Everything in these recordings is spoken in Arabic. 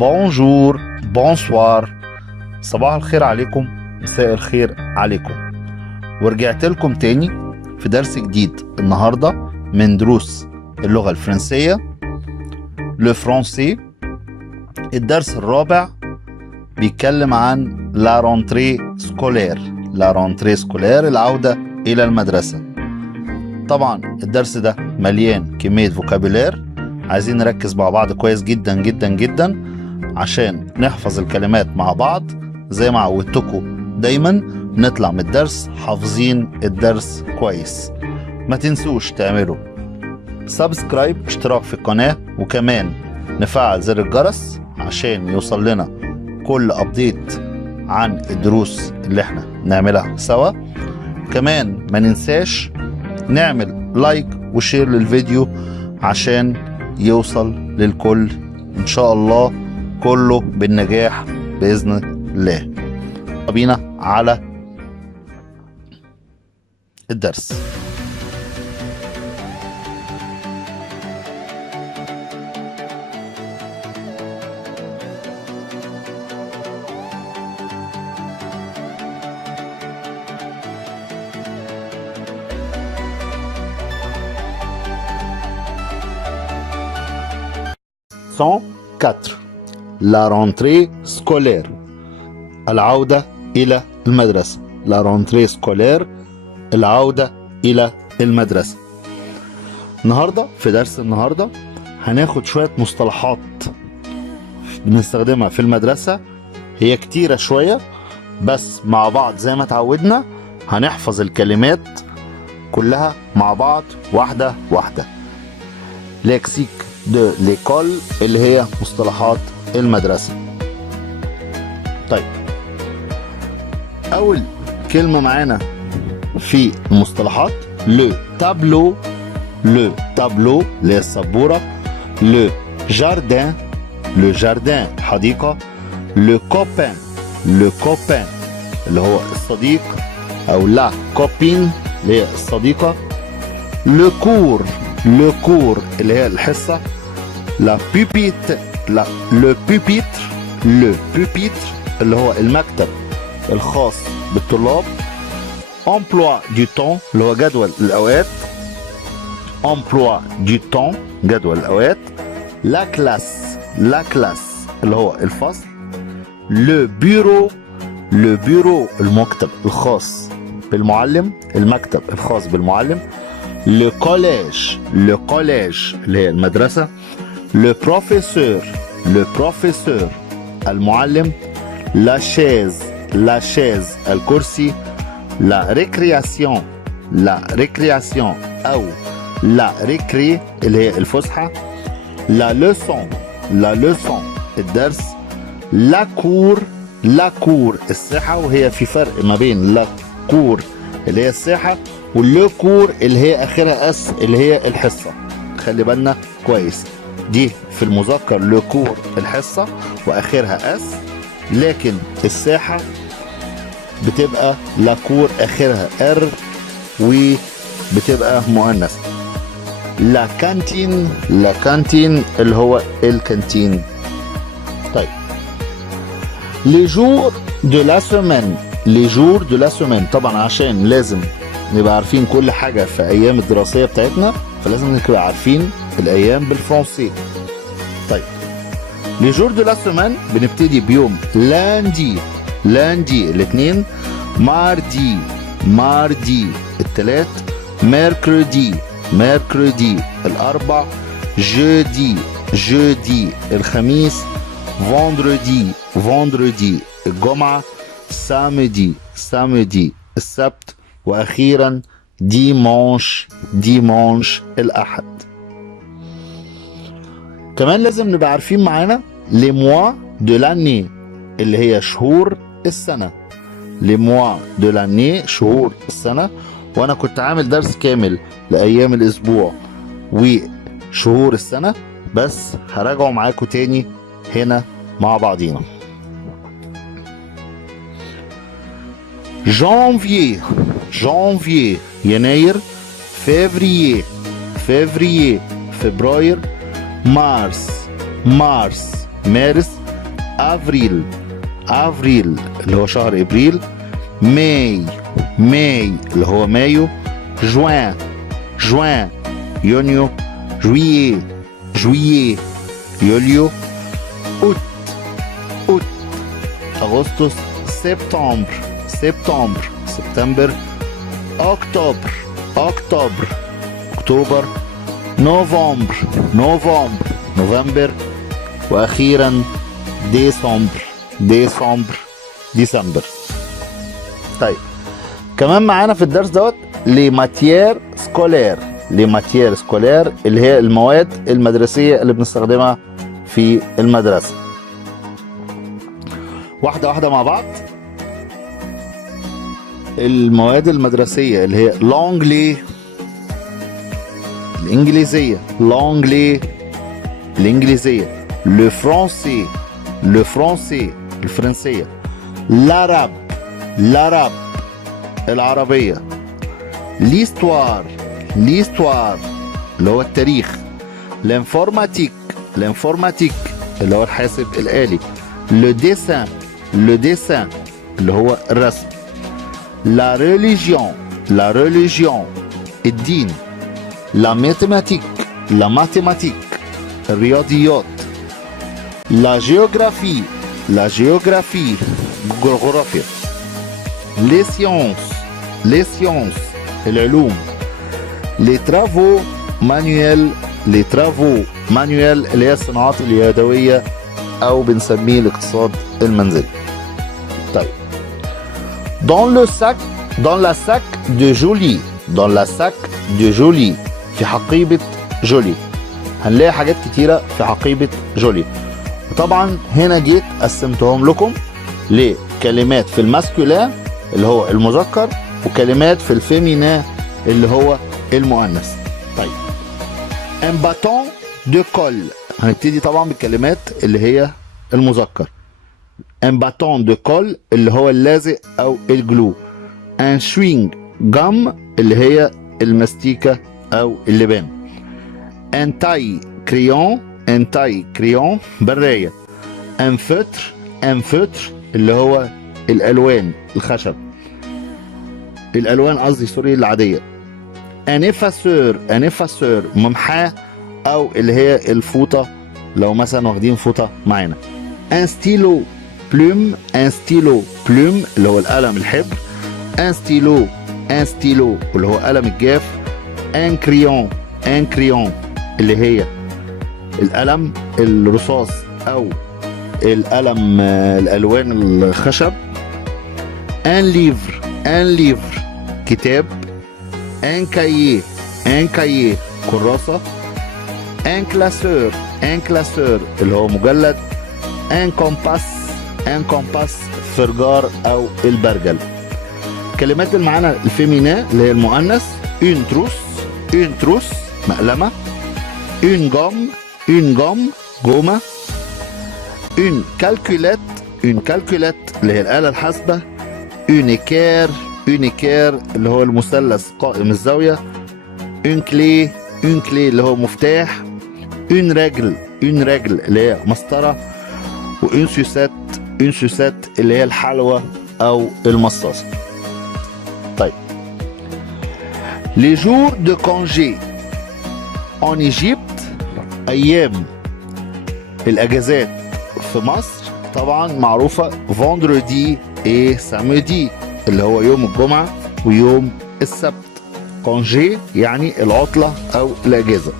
بونجور، بونسوار، صباح الخير عليكم، مساء الخير عليكم. ورجعت لكم تاني في درس جديد النهاردة من دروس اللغة الفرنسية لو فرونسي. الدرس الرابع بيتكلم عن لا رونتري سكولير، لا رونتري سكولير، العودة إلى المدرسة. طبعا الدرس ده مليان كمية فوكابولير، عايزين نركز مع بعض كويس جدا جدا جدا عشان نحفظ الكلمات مع بعض. زي ما عودتكم دايما نطلع من الدرس حافظين الدرس كويس. ما تنسوش تعملوا سبسكرايب، اشتراك في القناة، وكمان نفعل زر الجرس عشان يوصل لنا كل ابديت عن الدروس اللي احنا نعملها سوا. كمان ما ننساش نعمل لايك وشير للفيديو عشان يوصل للكل ان شاء الله، كله بالنجاح بإذن الله. بينا على الدرس. Son 4 La rentrée scolaire، العودة إلى المدرسة. La rentrée scolaire، العودة إلى المدرسة. النهاردة في درس النهاردة هناخد شوية مصطلحات بنستخدمها في المدرسة، هي كتيرة شوية بس مع بعض زي ما تعودنا هنحفظ الكلمات كلها مع بعض واحدة واحدة. ليكسيك دو ليكول اللي هي مصطلحات المدرسة. طيب أول كلمة معانا في المصطلحات لو تابلو، لو تابلو اللي هي السبورة، لو جاردان، لو جاردان حديقة، لو كوبان، لو كوبان اللي هو الصديق أو لا كوبين اللي هي الصديقة، لو كور، لو كور اللي هي الحصة، لا بيبيت، لا لو بيبيتر، لو بيبيتر اللي هو المكتب الخاص بالطلاب، امبلوا دو تون اللي هو جدول الاوقات، امبلوا دو تون جدول الاوقات، لا كلاس، لا كلاس اللي هو الفصل، لو بيرو، لو بيرو المكتب الخاص بالمعلم، المكتب الخاص بالمعلم، لو كوليج، لو كوليج اللي هي المدرسة، لو بروفيسور، لو بروفيسور المعلم، لا شيز، لا شيز الكرسي، لا ريكرياسيون، لا ريكرياسيون أو لا ريكري اللي هي الفسحة، لا لوسون، لا لوسون الدرس، لا كور، لا كور الساحة، وهي في فرق ما بين لا كور اللي هي الساحة واللو كور اللي هي آخرها اس اللي هي الحصة. خلي بالنا كويس، دي في المذكر لو كور الحصة وآخرها اس، لكن الساحة بتبقى لا كور آخرها ار وبتبقى مؤنث. لا كانتين، لا كانتين اللي هو الكانتين. طيب لي جور دو لا سومين، لي جور دو لا سومين طبعا عشان لازم نبقى عارفين كل حاجة في أيام الدراسية بتاعتنا فلازم نبقى عارفين الأيام بالفرنسي. طيب لي جور دو لا سومان بنبتدي بيوم لاندي، لاندي الاثنين، ماردي، ماردي الثلاث، ميركردي، ميركردي الاربع، جودي، جودي الخميس، فوندردي، فوندردي الجمعة، سامدي، سامدي السبت، واخيرا ديمانش، ديمانش الاحد. كمان لازم نبقى عارفين معانا لي موا دو لاني اللي هي شهور السنة، لي موا دو لاني شهور السنة، وانا كنت عامل درس كامل لأيام الاسبوع وشهور السنة بس هراجعه معاكم تاني هنا مع بعضينا. جانفيي، جانفيي يناير، فيفريي، فيفريي فبراير، مارس، مارس مارس، افريل افريل اللي هو شهر ابريل. ماي ماي اللي هو مايو. جوان جوان يونيو. جويي جويي يوليو. اوت اوت اغسطس. سبتمبر سبتمبر سبتمبر. اكتوبر اكتوبر اكتوبر. نوفمبر نوفمبر نوفمبر. واخيرا ديسمبر ديسمبر ديسمبر. طيب كمان معانا في الدرس دوت لي ماتيير سكولير. لي ماتيير سكولير اللي هي المواد المدرسيه اللي بنستخدمها في المدرسه. واحده واحده مع بعض. المواد المدرسيه اللي هي لونجلي الانجليزيه. لونجلي الانجليزيه. لو فرونسي لو فرونسي الفرنسيه. العرب العرب العربيه. ليستوار ليستوار اللي هو التاريخ. الانفورماتيك الانفورماتيك اللي هو الحاسب الآلي. لو ديسان لو ديسان اللي هو الرسم. لا ريليجيون لا ريليجيون الدين. لا ماتيماتيك لا ماتيماتيك الرياضيات. لا جيوغرافي لا جيوغرافي الجغرافيا. لي سيونس لي سيونس العلوم. لي ترافو مانويل لي ترافو مانويل اللي هي الصناعات اليدوية أو بنسميه الاقتصاد المنزلي. طيب dans le sac dans la sac de Jolie dans la sac de Jolie في حقيبة جولي. هنلاقي حاجات كتيرة في حقيبة جولي. وطبعا هنا جيت قسمتهم لكم لكلمات في الماسكولين اللي هو المذكر وكلمات في الفيمينا اللي هو المؤنث. طيب un bâton de colle هنبتدي طبعا بالكلمات اللي هي المذكر. un bâton de colle اللي هو اللازق او الجلو. un chewing gum اللي هي المستيكة او اللبان. un taille crayon un taille crayon براية. un feutre اللي هو الالوان الخشب الالوان قصدي سوري العادية. un effaceur ممحاة او اللي هي الفوطة لو مثلا واخدين فوطة معانا. un stylo plume اللي هو القلم الحبر. un stylo اللي هو قلم الجاف. un crayon اللي هي القلم الرصاص او القلم الالوان الخشب. un livre كتاب. un cahier كراسة. un classeur اللي هو مجلد. un compass فرجار او البرجل. كلمات اللي معانا الفيمينا اللي هي المؤنث. une trousse مقلمة. une gomme جومة. une calculette اللي هي الآلة الحاسبة. une équerre اللي هو المثلث قائم الزاوية. une clé اللي هو مفتاح. une règle اللي هي مسطرة. وune sucette اللي هي الحلوى أو المصاصة. طيب les jours de congé en Égypte أيام الأجازات في مصر طبعا معروفة vendredi et samedi اللي هو يوم الجمعة ويوم السبت. congé يعني العطلة أو الأجازة.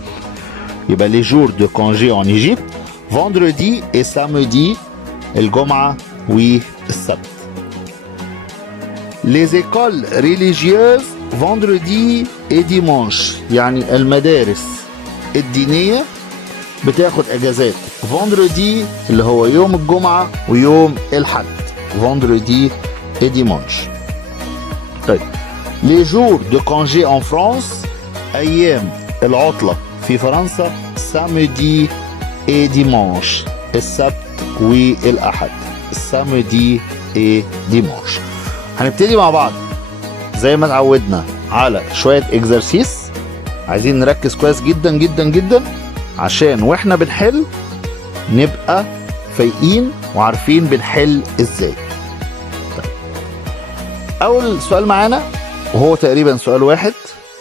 يبقى les jours de congé en Égypte vendredi et samedi الجمعة والسبت. les écoles religieuses vendredi et dimanche يعني المدارس الدينية بتاخد اجازات vendredi اللي هو يوم الجمعة ويوم الحد vendredi et dimanche. طيب les jours de congé en France ايام العطلة في فرنسا samedi et dimanche السبت والاحد. samedi et dimanche. هنبتدي مع بعض زي ما اتعودنا على شوية اكزرسيس. عايزين نركز كويس جدا جدا جدا عشان واحنا بنحل نبقى في فايقين وعارفين بنحل ازاي. طيب. اول سؤال معانا وهو تقريبا سؤال واحد.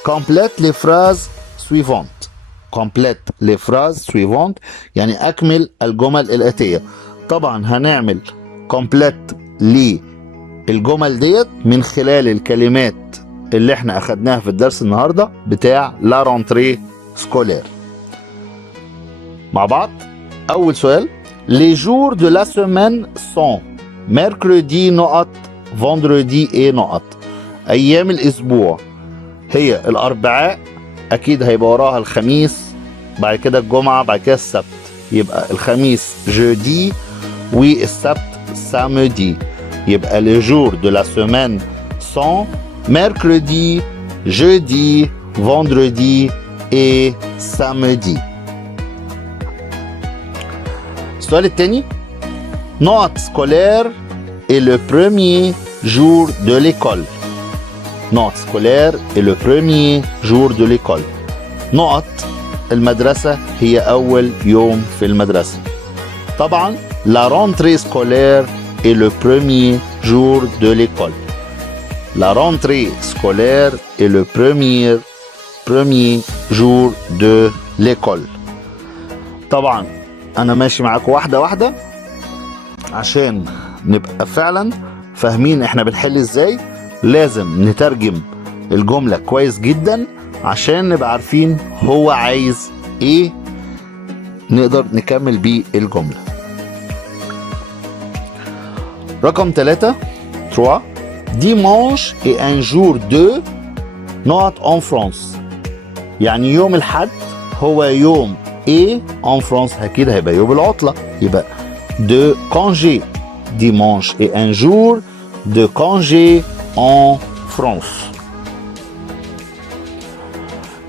complète les phrases suivantes. complète les phrases suivantes يعني اكمل الجمل الاتيه. طبعا هنعمل complète للجمل ديت من خلال الكلمات اللي احنا اخدناها في الدرس النهارده بتاع لا رونتري سكولير. مع بعض. اول سؤال. les jours de la semaine sont mercredi نقط vendredi et نقط. ايام الاسبوع هي الاربعاء، اكيد هيبقى وراها الخميس، بعد كده الجمعه، بعد كده السبت. يبقى الخميس jeudi والسبت samedi. يبقى les jours de la semaine sont mercredi, jeudi, vendredi et samedi. السؤال الثاني. Notre scolaire est le premier jour de l'école. Notre scolaire est le premier jour de l'école. نقط المدرسة هي أول يوم في المدرسة. طبعا la rentrée scolaire est le premier jour de l'école. La rentrée scolaire est le premier jour de l'école. طبعا أنا ماشي معاكم واحدة واحدة عشان نبقى فعلا فاهمين احنا بنحل ازاي. لازم نترجم الجملة كويس جدا عشان نبقى عارفين هو عايز ايه نقدر نكمل بيه الجملة. رقم 3. Dimanche est un jour de not en France. يعني يوم الحد هو يوم ايه en France. اكيد هيبقى يوم العطلة. يبقى de congé. Dimanche est un jour de congé en France.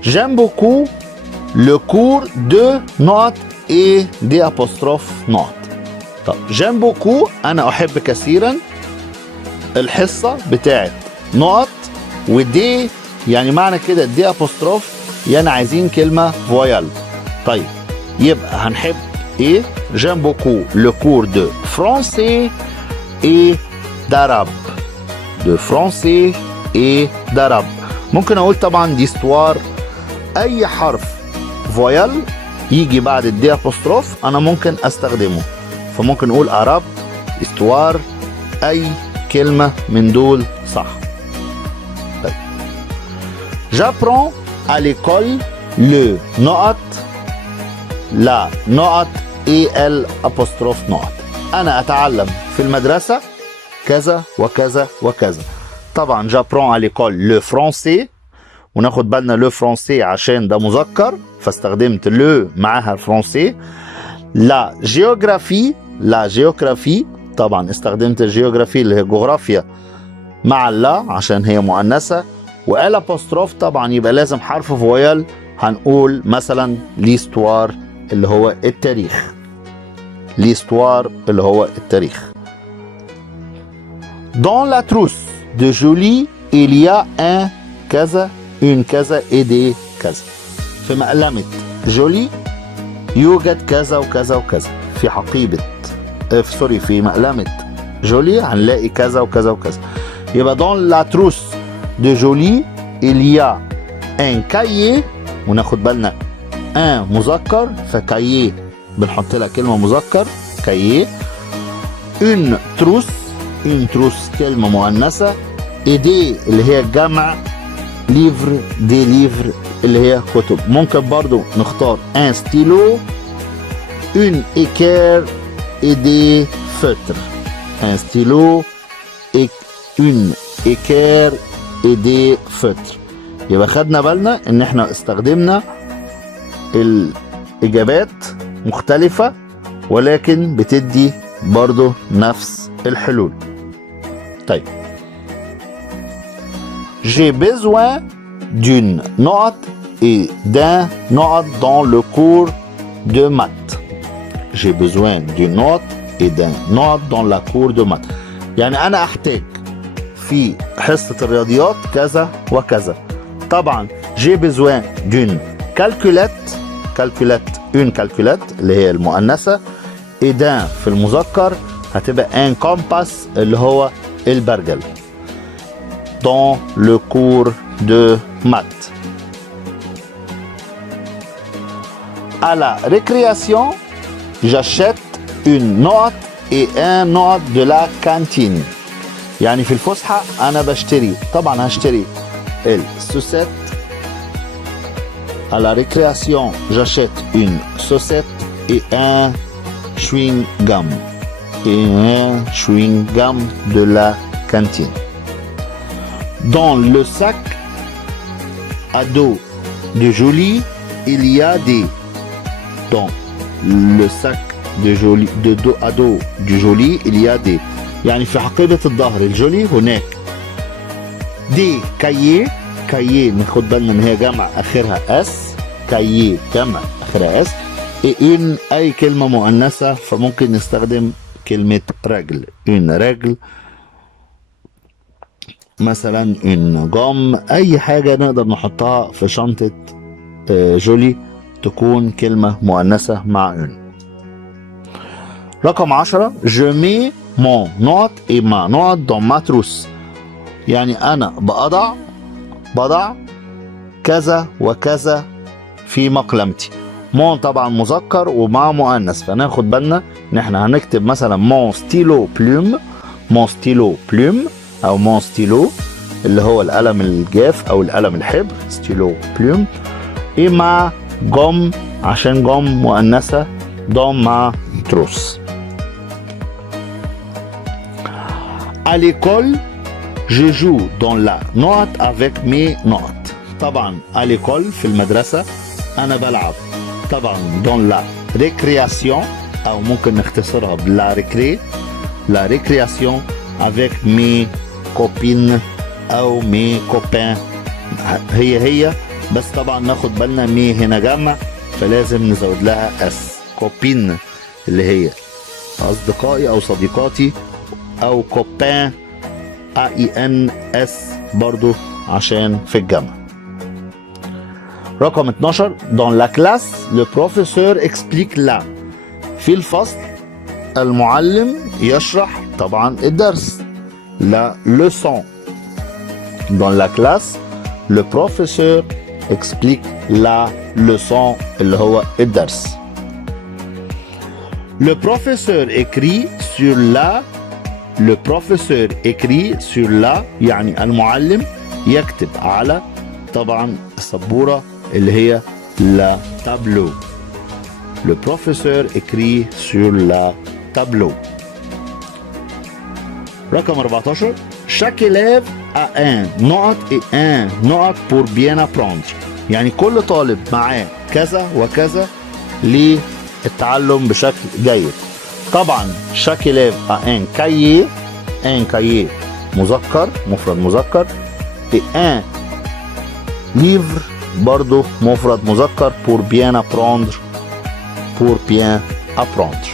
J'aime beaucoup le cours de not et des apostrophes not. طب j'aime beaucoup أنا أحب كثيرا الحصة بتاعت نقط ودي، يعني معنى كده دي apostrophe يعني عايزين كلمة voyelle. طيب يبقى هنحب ايه؟ j'aime beaucoup le cours de français et d'arabe. de français et d'arabe. ممكن اقول طبعا d'histoire. اي حرف فويل يجي بعد الدي apostrophe انا ممكن استخدمه، فممكن نقول عرب، histoire، اي كلمة من دول صح. طيب. j'apprends à l'école le نقط لا نقط et ال apostrophe نقط. انا اتعلم في المدرسة كذا وكذا وكذا. طبعا j'apprends à l'école le français، وناخد بالنا لو فرونسي عشان ده مذكر فاستخدمت لو معاها الفرونسي. لا جيوغرافي طبعا استخدمت الجيوغرافي اللي هي جغرافيا مع لا عشان هي مؤنثة. وال ابوستروف طبعا يبقى لازم حرف فويل. هنقول مثلا ليستوار اللي هو التاريخ. ليستوار اللي هو التاريخ. Dans la trousse de Jolie il y a un كذا une كذا et des كذا. في مقلمة جولي يوجد كذا وكذا وكذا. في حقيبة في مقلمة جولي هنلاقي كذا وكذا وكذا. يبقى dans la trousse de Jolie il y a un cahier، وناخد بالنا un مذكر فكاييه بنحط لها كلمة مذكر كاييه. une trousse كلمة مؤنثة. et des اللي هي الجمع. livre des livres اللي هي كتب. ممكن برضو نختار un stylo une équerre et des feutres. un stylo et une équerre et des feutres. يبقى خدنا بالنا ان احنا استخدمنا الاجابات مختلفة ولكن بتدي برضو نفس الحلول. طيب. J'ai besoin d'une note et d'un note dans le cours de maths. J'ai besoin d'une note et d'un note dans la cours de maths. يعني أنا أحتاج في حصة الرياضيات كذا وكذا. طبعا j'ai besoin d'une calculette une calculette اللي هي المؤنثة ايدان في المذكر هتبقى ان كومباس اللي هو البرجل. dans le cours de maths. À la récréation, j'achète une note et un note de la cantine. يعني في الفسحة أنا بشتري، طبعا هشتري السوسيت. À la récréation, j'achète une saucette et un chewing-gum. Et un chewing-gum de la cantine. Dans le sac à dos de Jolie, il y a des... Dans le sac de dos à dos du Jolie, il y a des... يعني في حقيبة الظهر الجولي هناك دي كاييه. كاييه ناخد بالنا ان هي جمع اخرها اس. كاييه جمع اخرها اس. ان اي كلمة مؤنثة فممكن نستخدم كلمة رجل. ان رجل مثلا ان جم، اي حاجة نقدر نحطها في شنطة جولي تكون كلمة مؤنثة مع ان. رقم 10 je mets mon note et ma note dans ma trousse. يعني انا بضع كذا وكذا في مقلمتي. مون طبعا مذكر ومع مؤنث، فناخد بالنا ان احنا هنكتب مثلا مون ستيلو بلوم. مون ستيلو بلوم او مون ستيلو اللي هو القلم الجاف او القلم الحبر، ستيلو بلوم. ايه مع جم عشان جم مؤنثة، دون مع تروس. À l'école, je joue dans la note avec mes notes. طبعا à l'école في المدرسة أنا بلعب طبعا dans la récréation أو ممكن نختصرها بلا récré. La récréation avec mes copines أو mes copains هي بس طبعا ناخد بالنا مي هنا جمع فلازم نزود لها اس. كوبين اللي هي أصدقائي أو صديقاتي، أو كوبان AINS برضو عشان في الجمع. رقم 12 dans la classe le professeur explique la. في الفصل المعلم يشرح طبعا الدرس. la leçon. dans la classe le professeur explique la leçon اللي هو الدرس. le professeur écrit sur la. le professeur écrit sur la يعني المعلم يكتب على طبعا السبورة اللي هي la tableau. le professeur écrit sur la tableau. رقم 14 chaque élève a un note et un note pour bien apprendre. يعني كل طالب معاه كذا وكذا للتعلم بشكل جيد. طبعا chaque élève a un cahier. un cahier مذكر مفرد مذكر. et un livre برضو مفرد مذكر pour bien apprendre. pour bien apprendre.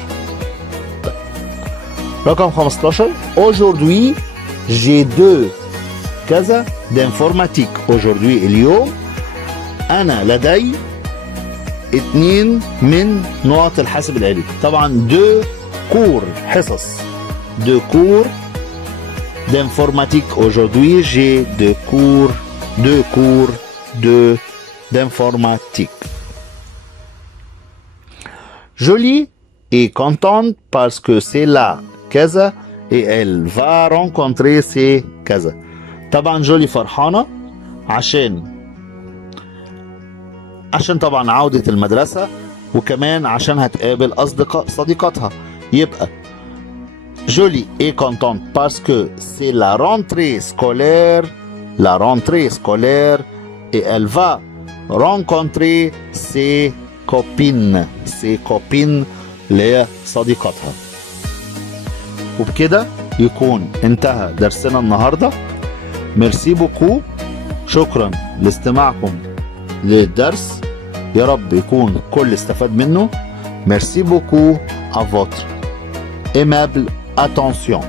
رقم 15 aujourd'hui j'ai deux كذا d'informatique. aujourd'hui اليوم أنا لدي 2 من نقط الحاسب الآلي. طبعا deux cours حصص. deux cours d'informatique. aujourd'hui j'ai deux cours d'informatique. Jolie est contente parce que c'est là كذا et elle va rencontrer c'est كذا. طبعا جولي فرحانة عشان طبعا عودة المدرسة وكمان عشان هتقابل صديقاتها. يبقى Jolie est contente parce que c'est la rentrée scolaire. et elle va rencontrer ses copines. اللي هي صديقاتها. وبكده يكون انتهى درسنا النهاردة. ميرسي بوكو. شكرا لاستماعكم للدرس. يا رب يكون كل استفاد منه. ميرسي بوكو à votre aimable attention.